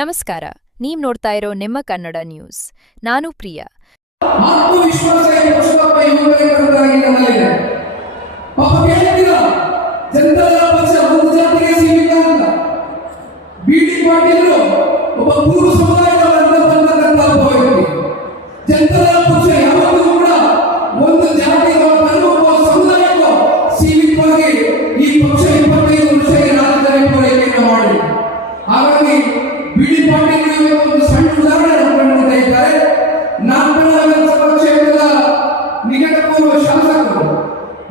ನಮಸ್ಕಾರ, ನೀವ್ ನೋಡ್ತಾ ಇರೋ ನಿಮ್ಮ ಕನ್ನಡ ನ್ಯೂಸ್. ನಾನು ಪ್ರಿಯಾ. ಆತ್ಮವಿಶ್ವಾಸ ಪಕ್ಷದಪ್ಪ ಯುವಕರಿಗೆ ಕರ್ತರಾಗಿ ನಮ್ಮಲ್ಲಿದೆ. ಪಾಪ ಕೇಳ್ತೀರಾ, ಜನತಾದಳ ಪಕ್ಷ ಒಂದು ಜಾತಿಗೆ ಸೀಮಿತ ಅಂತ. ಬಿ.ಡಿ. ಪಾಟೀಲರು ಒಬ್ಬ ಪೂರ್ವ ಸಮುದಾಯದ ಬಂದಂತ ಒಬ್ಬ ವ್ಯಕ್ತಿ. ಜನತಾದಳ ಪಕ್ಷ ಯಾವತ್ತೂ ಕೂಡ ಒಂದು ಜಾತಿಗೋ ಒಬ್ಬ ಸಮುದಾಯಕ್ಕೋ ಸೀಮಿತವಾಗಿ ಈ ಪಕ್ಷ 25 ವರ್ಷ ರಾಜ್ಯದಲ್ಲಿ ಪೂರೈಕೆಯನ್ನು ಮಾಡಿ. ಹಾಗಾಗಿ ಬಿ.ಡಿ. ಪಾಟೀಲ್ ಒಂದು ಸಣ್ಣ ಉದಾಹರಣೆ ನೋಡ್ತಾ ಇದ್ದಾರೆ. ನಾಲ್ಕನೇ ವಿಧಾನಸಭಾ ಕ್ಷೇತ್ರದ ನಿಕಟಪೂರ್ವ ಶಾಸಕರು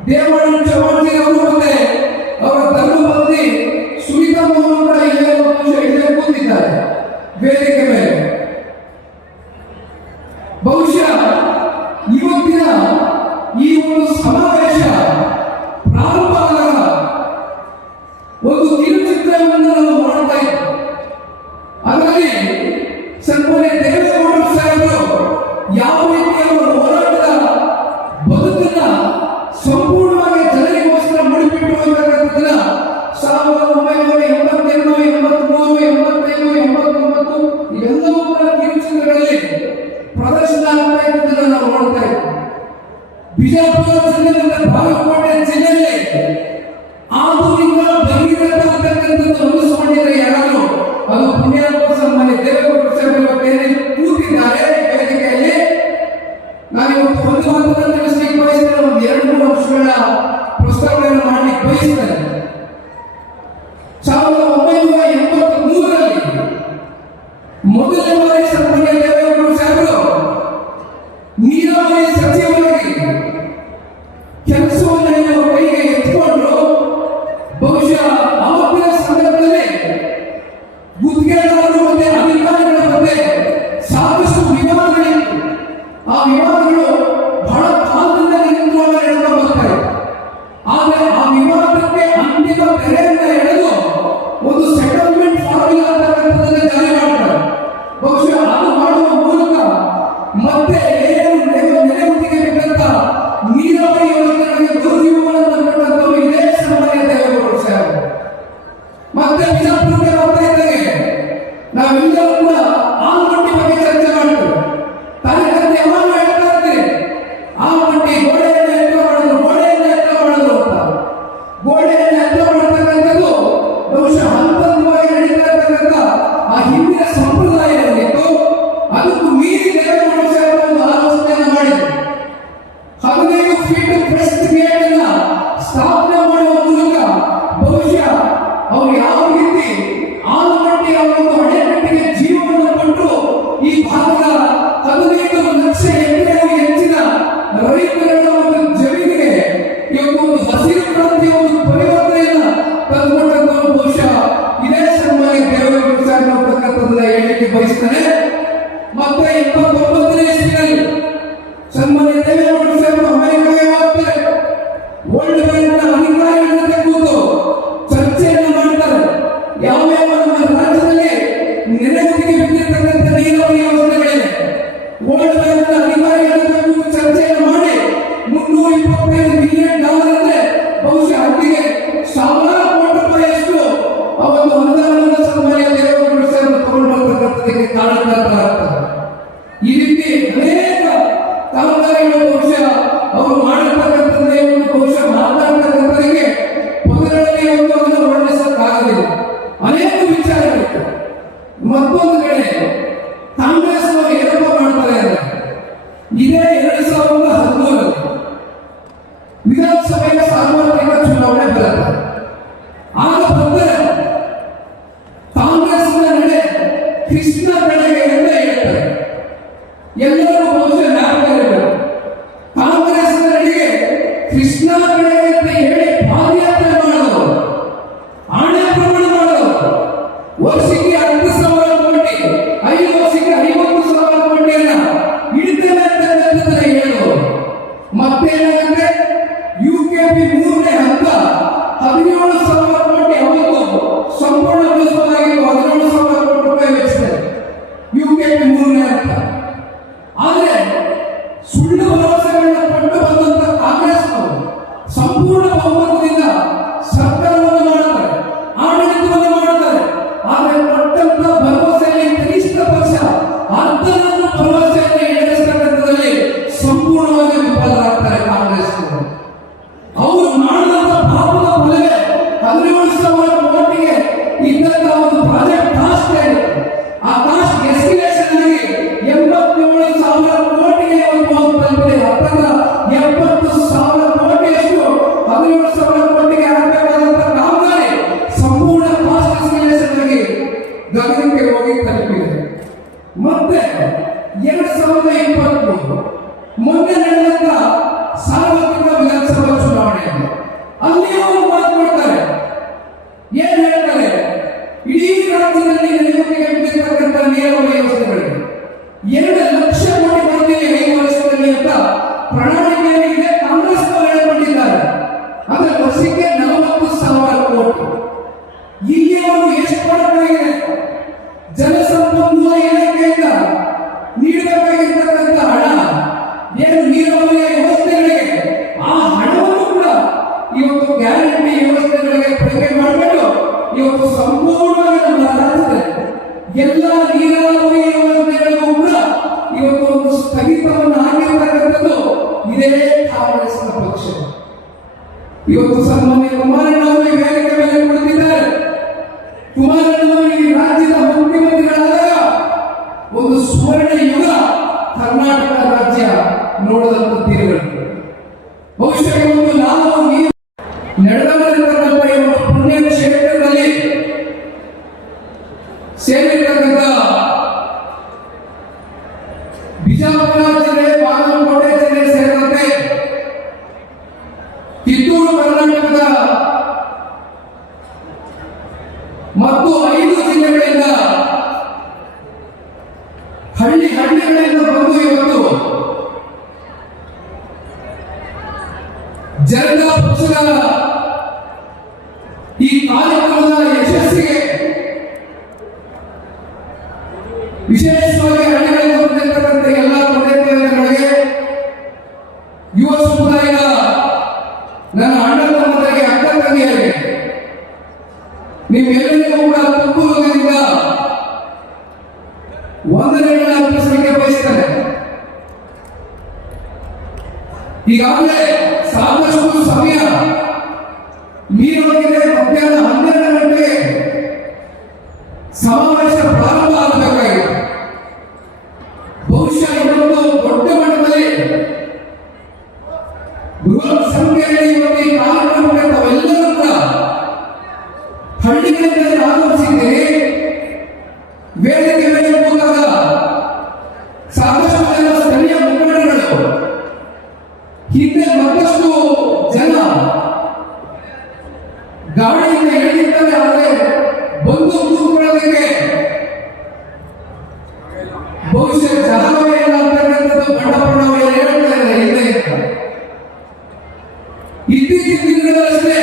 ದೇವಣ್ಣ ಚವಾಣಿ ಅವರು ಮತ್ತೆ ಅವರ ಧರ್ಮಪತ್ನಿ ಸುನೀತಾ ಮೋಹನ್ ಕೂಡ ಇಲ್ಲೇ ಕೂತಿದ್ದಾರೆ ವೇದಿಕೆ ಮೇಲೆ. ಬಹುಶಃ ಇವತ್ತಿನ ಈ ಒಂದು ಸಮಾವೇಶ ಪ್ರಾರಂಭ ಆದಾಗ ಒಂದು ಕಿರುಚಿತ್ರವನ್ನು ನಾವು ಮಾಡ್ತಾ ಇದ್ದೇವೆ. ಹಾಗಾಗಿ ಸನ್ಮಾನ್ಯ ದೇವೇಗೌಡರು ಸಾಹೇಬರು ಯಾವ ರೀತಿಯ ಹೋರಾಟದ ಬದುಕನ್ನ ಸಂಪೂರ್ಣವಾಗಿ ಜನರಿಗೋಸ್ಕರ ಮುಡಿಪಿಟ್ಟು ಅಂತಕ್ಕಂಥದ್ದನ್ನ 1982, 83, 85, 89 ಇವೆಲ್ಲವೂ ಕೂಡ ಕಿರುಚಿತ್ರಗಳಲ್ಲಿ ಪ್ರದರ್ಶನ ಆಗ್ತಾ ಇದ್ದದನ್ನ ನಾವು ನೋಡ್ತಾ ಇದ್ದೀವಿ. ಬಿಜಾಪುರ ಜಿಲ್ಲೆ ಮತ್ತು ಬಾಗಲಕೋಟೆ ಜಿಲ್ಲೆಯಲ್ಲಿ ಆಧುನಿಕ ಭಗೀರಥ ಅಂತಕ್ಕಂಥದ್ದು ಅನುಸರಿಸಿಕೊಂಡಿದ್ರೆ ಯಾರಾದರೂ ಅದು ಪುಣ್ಯಾತ್ಮ ಸನ್ಮಾನ್ಯ ದೇವೇಗೌಡರು ಸಾಹೇಬರು ಕೂತಿದ್ದಾರೆ ವೇದಿಕೆಯಲ್ಲಿ. ನಾನಿವತ್ತು ಒಂದು ಮಾತನ್ನು ತಿಳಿಸಲಿಕ್ಕೆ ಬಯಸ್ತೇನೆ, ಒಂದು 2-3 ವರ್ಷಗಳ ಪ್ರಸ್ತಾವನೆಯನ್ನು ಮಾಡಲಿಕ್ಕೆ ಬಯಸ್ತೇನೆ. 1983ರಲ್ಲಿ ಮೊದಲನೇ ಬಾರಿ ಸನ್ಮಾನ್ಯ ದೇವೇಗೌಡರು ಸಾಹೇಬರು ನೀರಾವರಿ ಸಚಿವರಾಗಿ ಕೆಲಸವನ್ನು ಕೈಗೆ ಎತ್ಕೊಂಡ್ರು. ಬಹುಶಃ ಅವತ್ತಿನ ಸಂದರ್ಭದಲ್ಲಿ ಗುತ್ತಿಗೆದಾರರು ಮತ್ತೆ ಅಧಿಕಾರಿಗಳ ಬಗ್ಗೆ ಸಾಕಷ್ಟು ವಿವಾದಗಳಿತ್ತು. ಆ ವಿವಾದಗಳು ಬಹಳ ಕಾಲದಿಂದ ನಿಯಂತ್ರಣ ನಡೆದು ಬರ್ತಾ ಇತ್ತು. ಆದರೆ ಆ ವಿವಾದಕ್ಕೆ ಅಂತಿಮ ತೆರೆಯನ್ನು ಎಳೆದು ಒಂದು ಸೆಟಲ್ಮೆಂಟ್ ಫಾರ್ಮುಲಾ ಅಂತಕ್ಕಂಥದ್ದನ್ನು ಜಾರಿ ಮಾಡ್ತಾರೆ. ಬಹುಶಃ ಅದು ಮಾಡುವ ಮೂಲಕ ಮತ್ತೆ ನೆಲೆಗುತ್ತಿಗೆ ಬಿಟ್ಟಂತ ನೀರಾವರಿ ಯೋಜನೆಗಳಿಗೆ ದುರ್ಜೀವಗಳನ್ನು ಕೊಟ್ಟಂತವರು ಇದೇ ಸನ್ಮಾನ್ಯ ದೇವೇಗೌಡರು ಸಾಹೇಬರು. ಮತ್ತೆ ಬಿಜಾಪುರಕ್ಕೆ ಬರ್ತಾ ಇದ್ದಾಗ ನಾವೆಲ್ಲರೂ ಕೂಡ ಆಲ್ಮಟ್ಟಿ ಬಗ್ಗೆ ಚರ್ಚೆ ಮಾಡ್ತೀವಿ. ಕಾರ್ಯಕರ್ತ ಯಾವಾಗ ಹೇಳ್ತಾ ಇರ್ತೀವಿ, ಆಲ್ಮಟ್ಟಿ ಗೋಡೆಯನ್ನು ಎತ್ತರ ಮಾಡಿದ್ರು ಅಂತ. ಗೋಡೆಯನ್ನು ಎತ್ತರ ಮಾಡ್ತಕ್ಕಂಥದ್ದು ಬಹುಶಃ ಹಂತವಾಗಿ ನಡೀತಾ ಇರ್ತಕ್ಕಂಥ ಆ ಹಿಂದಿನ ಸಂಪ್ರದಾಯವಾಗಿತ್ತು. ಅದಕ್ಕೂ ಮೀರಿ ದೇವೇಗೌಡ ಸಾಹೇಬರು ಒಂದು ಆಲೋಚನೆಯನ್ನು ಮಾಡಿದ್ರು. 15 ಫೀಟ್ ಪ್ರೆಸ್ಟ್ ಗೇಟ್ ಅನ್ನ ಸ್ಥಾಪನೆ ಮಾಡುವ ಮೂಲಕ ಬಹುಶಃ ಅವರು ಯಾವ ರೀತಿ ಆಲಮಟ್ಟಿ ಒಂದು ಅಣೆಕಟ್ಟಿಗೆ ಜೀವವನ್ನು ಕೊಟ್ಟು ಈ ಭಾಗದ 15 ಲಕ್ಷ ಎಕರೆಗೂ ಹೆಚ್ಚಿನ ರೈತರ ಒಂದು ಜಮೀನಿಗೆ ಇವತ್ತು ಒಂದು ಹಸಿರು ಕ್ರಾಂತಿಯ ಒಂದು ಪರಿವರ್ತನೆಯನ್ನ ತಂದುಕೊಟ್ಟಂತವರು ಬಹುಶಃ ಇದೇ ಸನ್ಮಾನ್ಯ ದೇವೇಗೌಡ ಸಾಹೇಬರು ಅಂತಕ್ಕಂಥದ್ದನ್ನ ಹೇಳಲಿಕ್ಕೆ ಬಯಸ್ತಾನೆ. ಮತ್ತೆ 29ನೇ ಇಸ್ವಿಯಲ್ಲಿ ಸನ್ಮಾನ್ಯ ದೇವೇಗೌಡ ಸಾಹೇಬರು ಅಮೆರಿಕಾಗೆ ಹೋಗ್ತಾರೆ. ವರ್ಲ್ಡ್ ಬ್ಯಾಂಕ್ನ ಅಧಿಕಾರಿಗಳ ಜೊತೆ ಕೂತು ಚರ್ಚೆಯನ್ನು ಮಾಡ್ತಾರೆ. ಯಾವ ನಮ್ಮ ರಾಜ್ಯದಲ್ಲಿ ನೆನೆಗುತ್ತಿಗೆ ಬಿದ್ದಿರತಕ್ಕಂಥ ನೀರಾವರಿ ಯೋಜನೆಗಳಿವೆ. ವರ್ಲ್ಡ್ ಬ್ಯಾಂಕ್ನ ಅಧಿಕಾರಿಗಳ ಜೊತೆ ಕೂತು ಚರ್ಚೆಯನ್ನು ಮಾಡಿ $325 ಮಿಲಿಯನ್ ಅಂದ್ರೆ ಬಹುಶಃ ಅಲ್ಲಿಗೆ ಸಾವಿರಾರು ಕೋಟಿ ರೂಪಾಯಿಯಷ್ಟು ಆ ಒಂದು ಅನುದಾನವನ್ನು ಸನ್ಮಾನ್ಯ ದೇವೇಗೌಡ ಸಾಹೇಬರು ತಗೊಂಡು ಬರ್ತಕ್ಕಂಥದ್ದಕ್ಕೆ ಕಾರಣಕರ್ತರಾಗ್ತಾರೆ. ಈ ರೀತಿ ಅನೇಕ ಕಾಮಗಾರಿಗಳು ಬಹುಶಃ ಅವರು ಮಾಡಿರ್ತಕ್ಕಂಥದ್ದೇ ಒಂದು ಬಹುಶಃ ಮಾತಾಡ್ತಕ್ಕಂಥವರಿಗೆ ಪದಗಳಲ್ಲಿ ಒಂದು ಅದನ್ನು ವರ್ಣಿಸಕ್ಕಾಗಲಿಲ್ಲ. ಅನೇಕ ವಿಚಾರಗಳಿತ್ತು. ಮತ್ತೊಂದು ಕಡೆ ಕಾಂಗ್ರೆಸ್ನವರು ಏನಪ್ಪ ಮಾಡ್ತಾರೆ ಅಂದ್ರೆ, ಇದೇ 2013 ವಿಧಾನಸಭೆಯ ಸಾರ್ವತ್ರಿಕ ಚುನಾವಣೆ ಬರುತ್ತೆ. ಆಗ ಬಂದರೆ ಕಾಂಗ್ರೆಸ್ನ ನಡೆ ಕೃಷ್ಣ ಕಡೆಗೆ ಅಂತ ಹೇಳ್ತಾರೆ. ಎಲ್ಲರೂ ಬಹುಶಃ ಜ್ಞಾಪಕ ಇರಬೇಕು. ಕಾಂಗ್ರೆಸ್ ನಡೆಗೆ ಕೃಷ್ಣ ಕಡೆಗೆ ಅಂತ ಹೇಳಿ ಪಾದಯಾತ್ರೆ ಮಾಡೋದು, ಆಣೆ ಪ್ರಮಾಣ ಮಾಡೋದು, ವರ್ಷಕ್ಕೆ 10,000 ಕೋಟಿ, 5 ವರ್ಷಕ್ಕೆ 50,000 ಕೋಟಿಯನ್ನ ಇಡ್ತೇವೆ ಅಂತಕ್ಕಂಥದ್ದನ್ನ ಹೇಳೋದು. ಮತ್ತೇನಾಗುತ್ತೆ, UKP 3ನೇ ಹಂತ 17,000 ಕೋಟಿ ಅವತ್ತು ಸಂಪೂರ್ಣಗೊಳಿಸಬಹುದಾಗಿತ್ತು. 17,000 ಕೋಟಿ ರೂಪಾಯಿ ವೆಚ್ಚ UKP 3ನೇ ಹಂತ. ಆದರೆ ಹಂತಕ್ಕೆ ಹೋಗಿ ತಲುಪಿದೆ. ಮತ್ತೆ 2023 ಮೊನ್ನೆ ನಡೆದಂತ ಸಾರ್ವತ್ರಿಕ ವಿಧಾನಸಭಾ ಚುನಾವಣೆಯಲ್ಲಿ ಅಲ್ಲಿ ಅವರು ಮಾತನಾಡ್ತಾರೆ. ಏನ್ ಹೇಳ್ತಾರೆ? ಇಡೀ ರಾಜ್ಯದಲ್ಲಿ ನಡೆಯುತ್ತಿಗೆ ಬಿದ್ದಿರ್ತಕ್ಕಂಥ ನೀರಾವರಿ ವ್ಯವಸ್ಥೆಗಳಿಗೆ 2 ಲಕ್ಷ ಕೋಟಿ ಬರ್ತೀನಿ ಈ ವರ್ಷದಲ್ಲಿ ಅಂತ ಪ್ರಣಾಳಿಕೆಯಲ್ಲಿ ಕಾಂಗ್ರೆಸ್ ಹೇಳಿಕೊಂಡಿದ್ದಾರೆ. ಅದರ ವರ್ಷಕ್ಕೆ 40,000 ಕೋಟಿ. ಇಲ್ಲಿ ಅವರು ಎಷ್ಟು ಮಾಡಬೇಕಾಗಿದೆ? ಜಲಸಂಪನ್ಮೂಲ ಇಲಾಖೆಯಿಂದ ನೀಡಬೇಕಾಗಿರ್ತಕ್ಕಂಥ ಹಣ ಏನು ನೀರಾವರಿಯ ವ್ಯವಸ್ಥೆಗಳಿಗೆ, ಆ ಹಣವನ್ನು ಕೂಡ ಇವತ್ತು ಗ್ಯಾರಂಟಿ ವ್ಯವಸ್ಥೆಗಳಿಗೆ ಬಳಕೆ ಮಾಡಿಕೊಂಡು ಇವತ್ತು ಸಂಪೂರ್ಣವಾಗಿ ನಮ್ಮ ರಾಜ್ಯದಲ್ಲಿ ಎಲ್ಲ ನೀರಾವರಿ ವ್ಯವಸ್ಥೆಗಳಿಗೂ ಕೂಡ ಇವತ್ತು ಒಂದು ಸ್ಥಗಿತವನ್ನು ಹಾಕಿರ್ತಕ್ಕಂಥದ್ದು ಇದೇ ಕಾಂಗ್ರೆಸ್ ಪಕ್ಷ. ಇವತ್ತು ಸನ್ಮಾನ್ಯ ಕುಮಾರಣ್ಣವರು ಈ ವೇದಿಕೆ ಮೇಲೆ ಕುಳಿತಿದ್ದಾರೆ. ಕುಮಾರಣ್ಣವರು ಈ ರಾಜ್ಯದ ಮುಖ್ಯಮಂತ್ರಿಗಳಾದಾಗ ಒಂದು ಸುವರ್ಣ ಯುಗ ಕರ್ನಾಟಕ ರಾಜ್ಯ ನೋಡದಂತ ತೀರುಗಳು. ಬಹುಶಃ ಇವತ್ತು ನಾವು ನಡೆದವರಿರ್ತಕ್ಕಂಥ ಈ ಒಂದು ಪುಣ್ಯ ಕ್ಷೇತ್ರದಲ್ಲಿ ಸೇರಿರ್ತಕ್ಕಂಥ ಬಿಜಾಪುರ ಜಿಲ್ಲೆ, ಬಾಗಲಕೋಟೆ ಜಿಲ್ಲೆ ಸೇರಿದಂತೆ ಕಿತ್ತೂರು ಕರ್ನಾಟಕದ ಮತ್ತು 5 ಜಿಲ್ಲೆಗಳಿಂದ ಹಳ್ಳಿಗಳಿಂದ ಬಂದು ಇವತ್ತು ಜನತಾ ಪಕ್ಷದ ಈ ಕಾರ್ಯಕ್ರಮದ ಯಶಸ್ಸಿಗೆ ವಿಶೇಷವಾಗಿ ಹಳ್ಳಿಗಳಿಂದ ಬಂದಿರತಕ್ಕಂಥ ಎಲ್ಲ ತಂದೆ ಯುವ ಸಮುದಾಯದ ನನ್ನ ಅಣ್ಣ ತಮ್ಮದರಿಗೆ, ಅಕ್ಕ ತಂಗಿಯರಿಗೆ, ನೀವೆಲ್ಲರಿಗೂ ಕೂಡ ತುಂಬುವುದರಿಂದ ವಂದನೆಗಳನ್ನು ಅರ್ಪಿಸಲಿಕ್ಕೆ ಬಯಸ್ತಾರೆ. ಈಗಾಗಲೇ ಸಾಕಷ್ಟು ಸಮಯ ಮೀರೋಗಿದೆ. ಮಧ್ಯಾಹ್ನ 12 ಗಂಟೆಗೆ ಸಮಾವೇಶ ಪ್ರಾರಂಭ ಆಗಬೇಕಾಗಿದೆ. ಬಹುಶಃ ಇದೊಂದು ದೊಡ್ಡ ಮಟ್ಟದಲ್ಲಿ ಬೃಹತ್ ಸಂಖ್ಯೆಯಲ್ಲಿ ಇವತ್ತು ಈ ಕಾರ್ಯಕ್ರಮಕ್ಕೆ ತಾವೆಲ್ಲರೂ ಕೂಡ ಹಳ್ಳಿಗಳಲ್ಲಿ ಆಗಮಿಸಿದ್ದೀರಿ. ವೇದಿಕೆ ಮೇಲೆ ಕೂತಾಗ ಸಾಕಷ್ಟು ಜನ ಸ್ಥಳೀಯ ಮುಖಂಡರುಗಳು, ಹಿಂದೆ ಮತ್ತಷ್ಟು ಜನ ಗಾಡಿಯಿಂದ ಇಳಿದಿದ್ದಾರೆ. ಆದರೆ ಬಂದು ಕೂತ್ಕೊಳ್ಳೋದಕ್ಕೆ ಬಹುಶಃ ಜಾಗವೇ ಇಲ್ಲ ಅಂತಕ್ಕಂಥದ್ದು ಬಂಡಪಣ್ಣವರು ಹೇಳ್ತಾ ಇದ್ದಾರೆ ಹಿಂದೆ. ಇತ್ತೀಚಿನ ದಿನಗಳಷ್ಟೇ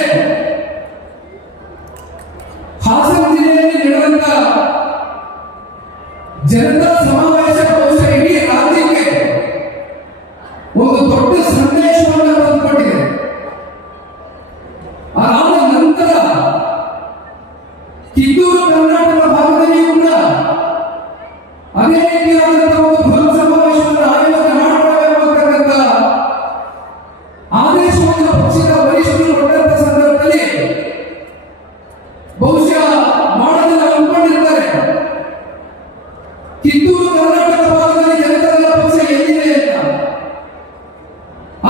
ಹಾಸನ ಜಿಲ್ಲೆಯಲ್ಲಿ ನಡೆದಂತ ಜನತಾ ಸಮಾವೇಶ ಬಹುಶಃ ಇಡೀ ರಾಜ್ಯಕ್ಕೆ ಒಂದು ದೊಡ್ಡ ಸಂದೇಶವನ್ನು ತಂದುಕೊಟ್ಟಿದೆ. ಅದಾದ ನಂತರ ಕಿತ್ತೂರು ಕರ್ನಾಟಕ ಭಾಗದಲ್ಲಿಯೂ ಕೂಡ ಅದೇ ರೀತಿಯಾದಂತಹ ಒಂದು ಬೃಹತ್ ಸಮಾವೇಶವನ್ನು ಆಯೋಜನೆ ಮಾಡಬೇಕು ಅಂತಕ್ಕಂಥ ಆದೇಶವನ್ನು ಪಕ್ಷದ ವರಿಷ್ಠರು ಕೊಟ್ಟಂತ ಸಂದರ್ಭದಲ್ಲಿ ಬಹುಶಃ ಮಾಡೋದನ್ನ ಅಂದ್ಕೊಂಡಿರ್ತಾರೆ. ಕಿತ್ತೂರು ಕರ್ನಾಟಕ ಭಾಗದಲ್ಲಿ ಜನತಾದಳ ಪಕ್ಷ ಎಲ್ಲಿದೆ ಅಂತ.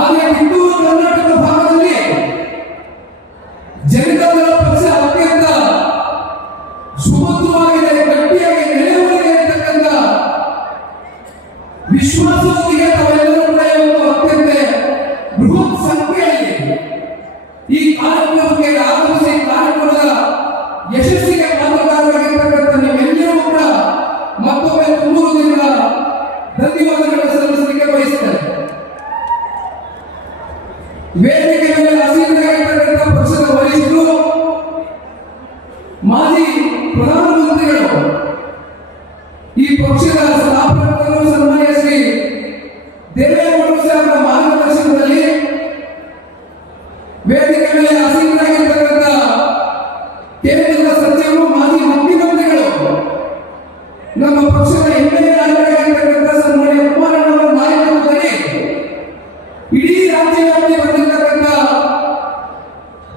ಆದರೆ ಕಿತ್ತೂರು ಕರ್ನಾಟಕ ಭಾಗದಲ್ಲಿ ಜನತಾದಳ ಪಕ್ಷ ಅತ್ಯಂತ ಸುಭದ್ರವಾಗಿದೆ, ಗಟ್ಟಿಯಾಗಿ ನೆಲೆಯೂರಿದೆ ಅಂತಕ್ಕಂಥ ವಿಶ್ವಾಸದೊಂದಿಗೆ ತಾವೆಲ್ಲರೂ ಕೂಡ ಇವತ್ತು ಅತ್ಯಂತ ಬೃಹತ್ ಸಂಖ್ಯೆಯಲ್ಲಿ ಈ ಕಾರ್ಯಕ್ರಮಕ್ಕೆ ಆಗಮಿಸಿ ಕಾರ್ಯಕ್ರಮದ ಯಶಸ್ಸಿಗೆ ಪಾತ್ರರಾಗಿರ್ತಕ್ಕಂಥ ನೀವೆಲ್ಲರೂ ಕೂಡ ಮತ್ತೊಮ್ಮೆ ತುಂಬುವುದರಿಂದ ಧನ್ಯವಾದಗಳನ್ನು ಸಲ್ಲಿಸಲಿಕ್ಕೆ ಬಯಸುತ್ತಾರೆ. ವೇದಿಕೆ ಮೇಲೆ ಹಸಿರಾಗಿರ್ತಕ್ಕಂಥ ಪಕ್ಷದ ವರಿಷ್ಠರು, ಮಾಜಿ ಪ್ರಧಾನಮಂತ್ರಿಗಳು, ಈ ಪಕ್ಷದ ಸ್ಥಾಪಕರು ಸನ್ಮಾನ್ಯ ಶ್ರೀ ದೇವೇಗೌಡರು ಅವರ ಮಾರ್ಗದರ್ಶನದಲ್ಲಿ ವೇದಿಕೆ ಮೇಲೆ ಹಸಿರಾಗಿರ್ತಕ್ಕಂಥ ಕೇಂದ್ರದ ಸಚಿವರು, ಮಾಜಿ ಮುಖ್ಯಮಂತ್ರಿಗಳು, ನಮ್ಮ ಪಕ್ಷದ ಹೆಮ್ಮೆಯ ನಾಯಕರಾಗಿರ್ತಕ್ಕಂಥ ಸನ್ಮಾನ್ಯ ಕುಮಾರಣ್ಣವರ ನಾಯಕತ್ವದಲ್ಲಿ ಇಡೀ ರಾಜ್ಯವ್ಯಾಪಿ ಬಂದಿರತಕ್ಕಂಥ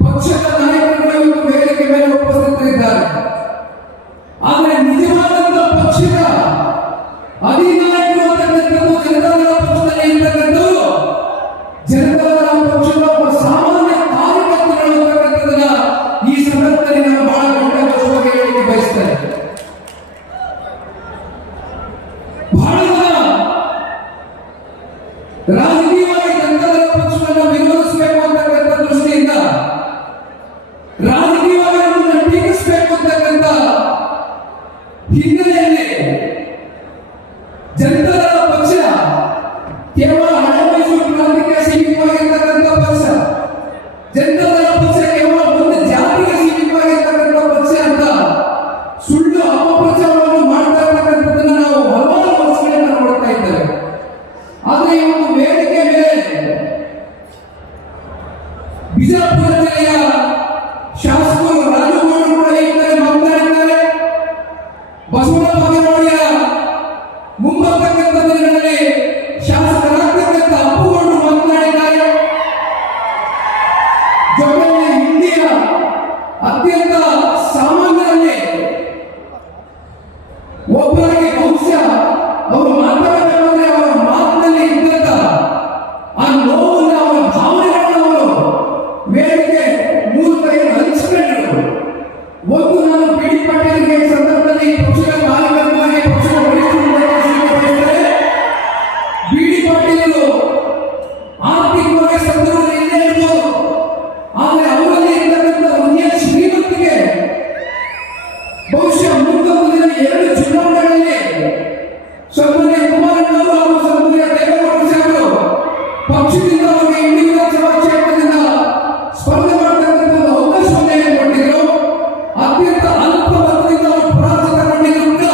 ಪಕ್ಷದ ನಾಯಕರುಗಳು ವೇದಿಕೆ ಮೇಲೆ ಉಪಸ್ಥಿತರಿದ್ದಾರೆ. ಆದರೆ ನಿಜವಾದಂತ ಪಕ್ಷದ ಅಧಿನಾಯಕರು ಅಂತಕ್ಕಂಥದ್ದು ಜನತಾದಳ ಪಕ್ಷದಲ್ಲಿ ಇರ್ತಕ್ಕಂಥದ್ದು ಜನತಾದಳ ಪಕ್ಷದ ಒಬ್ಬ ಸಾಮಾನ್ಯ ಕಾರ್ಯಕರ್ತರು ಅಂತಕ್ಕಂಥದ್ದನ್ನ ಈ ಸಂದರ್ಭದಲ್ಲಿ ನಾನು ಬಹಳ ಗಂಟೆ ಹೇಳಿಕೆ ಬಯಸ್ತೇನೆ. ಬಹಳ ಜನ ರಾಜಕೀಯವಾಗಿ ಜನತಾದಳ ಪಕ್ಷವನ್ನು ವಿರೋಧಿಸಬೇಕು ಅಂತಕ್ಕಂಥ ದೃಷ್ಟಿಯಿಂದ, ರಾಜಕೀಯವಾಗಿ ನಮ್ಮನ್ನು ಟೀಕಿಸಬೇಕು ಅಂತಕ್ಕಂಥ ಹಿನ್ನೆಲೆಯಲ್ಲಿ ಜನತಾದಳ ಪಕ್ಷ ಕೇವಲ ಹಳೆ ಮೈಸೂರು ಪ್ರಾಂತ್ಯಕ್ಕೆ ಸೀಮಿತವಾಗಿರ್ತಕ್ಕಂಥ ಪಕ್ಷ, ಜನತಾದಳ ಪಕ್ಷ ಕೇವಲ ಒಂದು ಜಾತಿಗೆ ಸೀಮಿತವಾಗಿರ್ತಕ್ಕಂಥ ಪಕ್ಷ ಅಂತ ಸುಳ್ಳು ಅಪಪ್ರಚಾರವನ್ನು ಮಾಡ್ತಾ ಇರ್ತಕ್ಕಂಥದ್ದನ್ನು ನಾವು ಹಲವಾರು ವರ್ಷಗಳಿಂದ ನೋಡ್ತಾ ಇದ್ದೇವೆ. ಆದರೆ ಇವತ್ತು ವೇದಿಕೆ ಮೇಲೆ ಬಿಜಾಪುರ ಜಿಲ್ಲೆಯ ಶಾಸಕರು ರಾಜಗೌಡರು ಕೂಡ ಈ ಕಡೆ ಮಾತನಾಡಿದ್ದಾರೆ. ಬಸವನ ಬಾಗೇವಾಡಿಯ ಮುಂಬರ್ತಕ್ಕಂಥ ದಿನಗಳಲ್ಲಿ ಶಾಸಕರಾಗ್ತಕ್ಕಂಥ ಅಪ್ಪುಗೌಡರು ಮಾತನಾಡಿದ್ದಾರೆ. ಜೊತೆಗೆ ಇಂಡಿಯಾ ಅತ್ಯಂತ ಸಾಮಾನ್ಯರಲ್ಲಿ ಒಬ್ಬರಾಗಿ ಬಹುಶಃ ಅವರು ಮಾತನಾಡಬೇಕಾದ್ರೆ ಅವರ ಮಾತಿನಲ್ಲಿ ಇದ್ದಂತ ಆ ನೋವನ್ನು, ಅವರ ಭಾವನೆಗಳನ್ನು ಅವರು ವೇದಿಕೆ ಮೂಲಕ ಹಂಚಿಕೊಂಡರು. ಒಂದು ನಾನು ಬಿಡಿ ಪಾಟೀಲ್ಗೆ ಈ ಸಂದರ್ಭದಲ್ಲಿ ಪಕ್ಷದ ಕಾರ್ಯಕರ್ತರಾಗಿ ಪಕ್ಷದ ವರಿಷ್ಠರು ಬಿಡಿ ಪಾಟೀಲರು ಆರ್ಥಿಕವಾಗಿ ಸಂದರ್ಭದಲ್ಲಿ ಇಲ್ಲೇ ಇರ್ಬೋದು, ಆದರೆ ಅವರಲ್ಲಿ ಇರ್ತಕ್ಕಂಥ ಒಂದೇ ಶ್ರೀಮಂತಿಗೆ ಬಹುಶಃ ಮುಂದೊಂದು ದಿನ 2 ಚುನಾವಣೆಗಳಲ್ಲಿ ಸನ್ಮಾನ್ಯ ಕುಮಾರಣ್ಣವರು ಹಾಗೂ ಸನ್ಮಾನ್ಯ ದೇವೇಗೌಡ ಸಾಹೇಬರು ಪಕ್ಷದಿಂದ ಅವರಿಗೆ ಇಂಡಿ ವಿಧಾನಸಭಾ ಕ್ಷೇತ್ರದಿಂದ ಸ್ಪರ್ಧೆ ಮಾಡತಕ್ಕಂಥ ಅವಕಾಶವನ್ನೇ ಕೊಟ್ಟಿದ್ರು. ಅತ್ಯಂತ ಅಲ್ಪ ಮತದಿಂದ ಅವರು ಪರಾಜಿತಗೊಂಡಿದ್ರು ಕೂಡ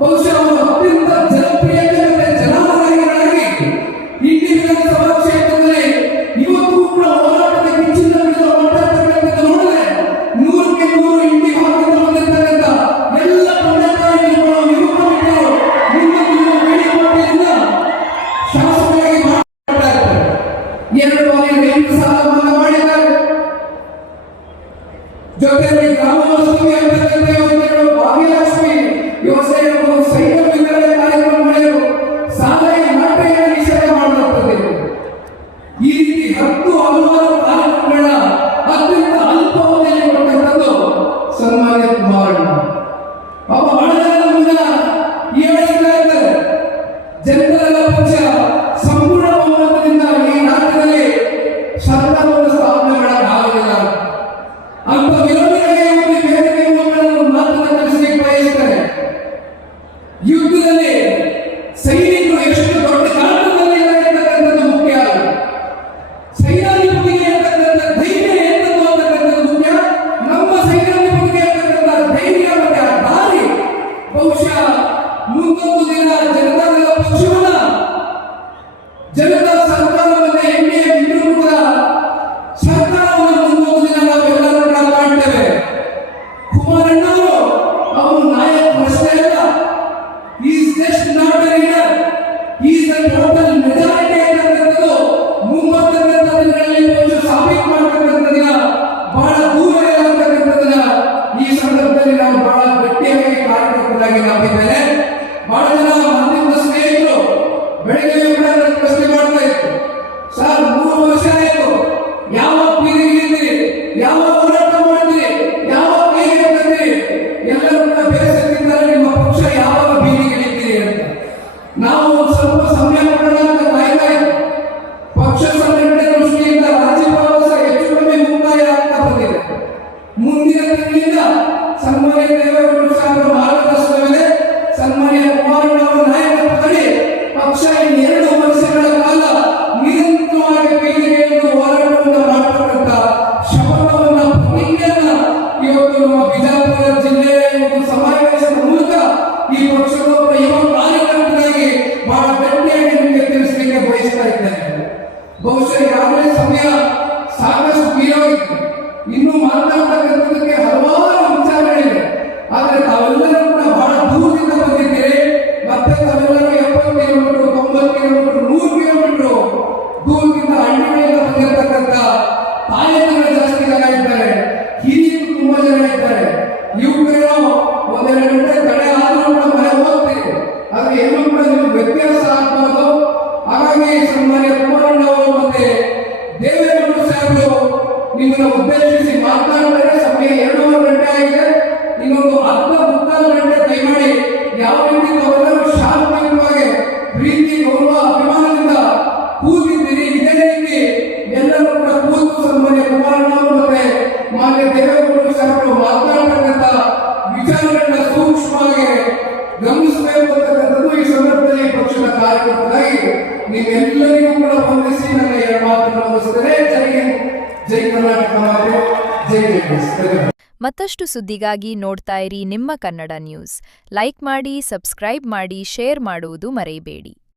ಬಹುಶಃ ಅವರು ಅತ್ಯಂತ ಜನಪ್ರಿಯತೆ ಮತ್ತು ಜನಾನುರಾಗಿಗಳಾಗಿ ಇಂಡಿ ವಿಧಾನಸಭಾ ಕ್ಷೇತ್ರದಲ್ಲಿ ಇವತ್ತು ಕೂಡ ಹೋರಾಟದ ಕಿಚ್ಚಿನ ಹೊರಟಿರ್ತಕ್ಕಂಥದ್ದು ನೋಡಿದ್ರೆ 100ಕ್ಕೆ 100 ಇಂಡಿ ಭಾಗದಿಂದ ಬಂದಿರ್ತಕ್ಕಂಥ ಎಲ್ಲ ತಂದೆ ತಾಯಿಗಳು, ಯುವಕ ಮಿತ್ರರು ನಿಮ್ಮ ಬಿಡಿ ಪಾಟೀಲಿಂದ ಶಾಸಕರಾಗಿ ಮಾಡ್ತಾ ಇರ್ತಾರೆ. 2 ಬಾರಿ ರೈತ ಸಾಲ ಮನ್ನಾ ಮಾಡಿದ್ದಾರೆ. ಜೊತೆಯಲ್ಲಿ ಗ್ರಾಮ ವಾಸ್ತವ್ಯ ಅಂತಕ್ಕಂಥ ಯೋಜನೆಗಳು, ಭಾಗ್ಯಲಕ್ಷ್ಮಿ ಯೋಜನೆಗಳು, ಸೈನ್ಯ ವಿತರಣೆ ಕಾರ್ಯಕ್ರಮಗಳು, ಸಾಲೈ ನಾಟೆಯನ್ನು ನಿಷೇಧ ಮಾಡಲಾಗುತ್ತದೆ. ಈ ರೀತಿ 10 ಹಲವಾರು ಕಾರ್ಯಕ್ರಮಗಳ ಅತ್ಯಂತ ಅಲ್ಪ ಅವಧಿಯಲ್ಲಿ ಕೊಟ್ಟಂಥದ್ದು ಸನ್ಮಾನ್ಯ ಕುಮಾರಣ್ಣ. ಪಾಪ ಬಹಳ ಜನ ನಮ್ಮನ್ನ ಹೇಳಿಸ್ತಾ ಇರ್ತಾರೆ, ಜನತಾದಳ ಪಕ್ಷ ಸಂಪೂರ್ಣ ಬಹುಮತದಿಂದ ಈ ರಾಜ್ಯದಲ್ಲಿ ಸರ್ಕಾರವನ್ನು ಸ್ಥಾಪನೆ ಮಾಡಕ್ಕಾಗಲಿಲ್ಲ ಅಂತ ವಿರೋಧಿಗಳಿಗೆ ಒಂದು ವೇದಿಕೆ ಮೂಲಕ ಮಾತನ್ನು ತಿಳಿಸಲಿಕ್ಕೆ ಬಯಸ್ತಾರೆ. ಯುದ್ಧದಲ್ಲಿ ಸೈನಿಕರು ಎಷ್ಟು ದೊಡ್ಡ ಗಾತ್ರದಲ್ಲಿ ಇರತಕ್ಕಂಥದ್ದು ಮುಖ್ಯ ಅಲ್ಲ, ಸೈನ್ಯಾಧಿಪತಿಗೆ ಇರತಕ್ಕಂಥ ಧೈರ್ಯ ಎಂತದ್ದು ಅಂತಕ್ಕಂಥದ್ದು ಮುಖ್ಯ. ನಮ್ಮ ಸೈನ್ಯಾಧಿಪತಿಗೆ ಇರತಕ್ಕಂಥ ಧೈರ್ಯ ಮತ್ತು ಆ ದಾರಿ ಬಹುಶಃ ಮುಂದೊಂದು ದಿನ ಜನತಾದಳ ಪಕ್ಷವನ್ನ, ಜನತಾ ಸರ್ಕಾರವನ್ನ ಎನ್ಡಿಎ ಬಿಟ್ಟರೂ ಕೂಡ ಸರ್ಕಾರವನ್ನು ಮುಂದೊಂದು ದಿನ ನಾವೆಲ್ಲರೂ ಕೂಡ ಕಾಣ್ತೇವೆ. ಕುಮಾರಣ್ಣವರು ಅವರು ನಾಯಕರಷ್ಟೇ ಅಲ್ಲ, is just not A leader, is the total majority ಅಂತಕ್ಕಂಥದ್ದು ಮುಂಬರ್ತಕ್ಕಂಥ ದಿನಗಳಲ್ಲಿ ಬಹುಶಃ ಸಾಬೀತು ಮಾಡತಕ್ಕಂಥ ದಿನ ಬಹಳ ದೂರ ಇಲ್ಲ ಅಂತಕ್ಕಂಥದ್ದನ್ನ ಈ ಸಂದರ್ಭದಲ್ಲಿ ನಾನು ಬಹಳ ಗಟ್ಟಿಯಾಗಿ ಕಾರ್ಯಕರ್ತರಾಗಿ ನಂಬಿದ್ದೇನೆ. ಬಹಳ ಜನ ಮಾಧ್ಯಮದ ಸ್ನೇಹಿತರು ಬೆಳಗ್ಗೆ ಕೂಡ ನನ್ನ ಪ್ರಶ್ನೆ ಮಾಡ್ತಾ ಇತ್ತು, ಸರ್ 3 ವರ್ಷ ಆಯಿತು, ಯಾವ ಪೀಳಿಗೆಯಲ್ಲಿ ಯಾವ ಹೋರಾಟ ಮಾಡಿದ್ರಿ, ಯಾವ ಪೀಳಿಗೆ ಬಂದ್ರಿ, ಎಲ್ಲರೂ ಕೂಡ ಬೇಸತ್ತಿದ್ದಾರೆ, ನಿಮ್ಮ ಪಕ್ಷ ಯಾವಾಗ ಬೀದಿಗೆ ಇಳಿತೀರಿ ಅಂತ. ನಾವು ಸ್ವಲ್ಪ ಸಮಯ ಕೊಡೋಣ ಅಂತ ಕಾಯ್ತಾ ಇದ್ವಿ. ಪಕ್ಷ ಸಂಘಟನೆ ದೃಷ್ಟಿಯಿಂದ ರಾಜ್ಯ ಪ್ರವಾಸ ಹೆಚ್ಚು ಕಮ್ಮಿ ಮುಕ್ತಾಯ ಆಗ್ತಾ ಬಂದಿದೆ. ಮುಂದಿನ ತಿಂಗಳಿಂದ ಸನ್ಮಾನ್ಯ ದೇವೇಗೌಡ ಸಾಹೇಬರ ಮಾರ್ಗದರ್ಶನವಿದೆ, ಸನ್ಮಾನ್ಯ ಕುಮಾರಣ್ಣ ಅವರ ನಾಯಕತ್ವದಲ್ಲಿ ಪಕ್ಷ 2 ವರ್ಷಗಳ ಕಾಲ ನಿರಂತರವಾಗಿ ಬೀದಿಗೆಯನ್ನು ಹೋರಾಟವನ್ನು ಮಾಡತಕ್ಕಂಥ ಶಪಥವನ್ನ, ಪ್ರತಿಜ್ಞೆಯನ್ನ ಇವತ್ತು ನಮ್ಮ ಬಿಜಾಪುರ ಜಿಲ್ಲೆಯ ಒಂದು ಸಮಾವೇಶದ ಮೂಲಕ ಈ ಪಕ್ಷದ ಯುವ ಕಾರ್ಯಕರ್ತರಾಗಿ ಬಹಳ ಗಟ್ಟಿಯಾಗಿ ನಿಮಗೆ ತಿಳಿಸಲಿಕ್ಕೆ ಬಯಸ್ತಾ ಇದ್ದೇನೆ. ಬಹುಶಃ ಈಗಾಗಲೇ ಸಮಯ ಸಾಕಷ್ಟು ಮೀರೋಗಿತ್ತು, ಇನ್ನೂ ಮಾತನಾಡತಕ್ಕಂಥದಕ್ಕೆ ಹಲವಾರು ವಿಚಾರಗಳಿವೆ. ಆದರೆ ತಾವೆಲ್ಲರೂ ಕೂಡ ಬಹಳ ದೂರದಿಂದ ಬಂದಿದ್ದೀರಿ. ಮತ್ತೆ ತಾವೆಲ್ಲರೂ 70 ಕಿಲೋಮೀಟರ್, 90 ಕಿಲೋಮೀಟರ್, 100 ಕಿಲೋಮೀಟರ್ ದೂರದಿಂದ ಹಳ್ಳಿಗಳಿಂದ ಬಂದಿರತಕ್ಕಂಥ ತಾಯಂದಿರು ಜಾಸ್ತಿ ಜನ ಇದ್ದಾರೆ, ಹಿರಿಯರು ತುಂಬಾ ಜನ ಇದ್ದಾರೆ. ಯುವಕರು 1-2 ಗಂಟೆ ತಡೆ ಆದರೂ ಕೂಡ ಮನೆ ಹೋಗ್ತೀರಿ, ಆದ್ರೆ ಎಲ್ಲೂ ಕೂಡ ನಿಮ್ಗೆ ವ್ಯತ್ಯಾಸ ಆಗ್ಬಾರ್ದು. ಹಾಗಾಗಿ ಸನ್ಮಾನ್ಯ ಕುಮಾರಣ್ಣ ಅವರು ಮತ್ತೆ ದೇವೇಗೌಡ ಸಾಹೇಬರು ನಿಮ್ಮನ್ನ ಉದ್ದೇಶಿಸಿ ಮಾತನಾಡಿದರೆ ಸಮಯ 2.5 ಗಂಟೆ ಆಗಿದೆ. ಇನ್ನೊಂದು 10-15 ಗಂಟೆ ದಯಮಾಡಿ ಯಾವ ರೀತಿ ತಾವೆಲ್ಲರೂ ಶಾಂತ ಗಮನಿಸಬೇಕು ಅಂತಕ್ಕಂಥದ್ದು ಈ ಸಂದರ್ಭದಲ್ಲಿ ಈ ಪಕ್ಷದ ಕಾರ್ಯಕರ್ತರಾಗಿ ನೀವೆಲ್ಲರಿಗೂ ಕೂಡ ವಂದಿಸಿ ನನ್ನ ಎರಡು ಮಾತನ್ನು ಮುಗಿಸ್ತೇನೆ. ಜೈ ಹಿಂದ್, ಜೈ ಕರ್ನಾಟಕ ಮಾತೆ, ಜೈ ಜಗದೀಶ್. ಮತ್ತಷ್ಟು ಸುದ್ದಿಗಾಗಿ ನೋಡ್ತಾ ಇರಿ ನಿಮ್ಮ ಕನ್ನಡ ನ್ಯೂಸ್. ಲೈಕ್ ಮಾಡಿ, ಸಬ್ಸ್ಕ್ರೈಬ್ ಮಾಡಿ, ಶೇರ್ ಮಾಡುವುದು ಮರೆಯಬೇಡಿ.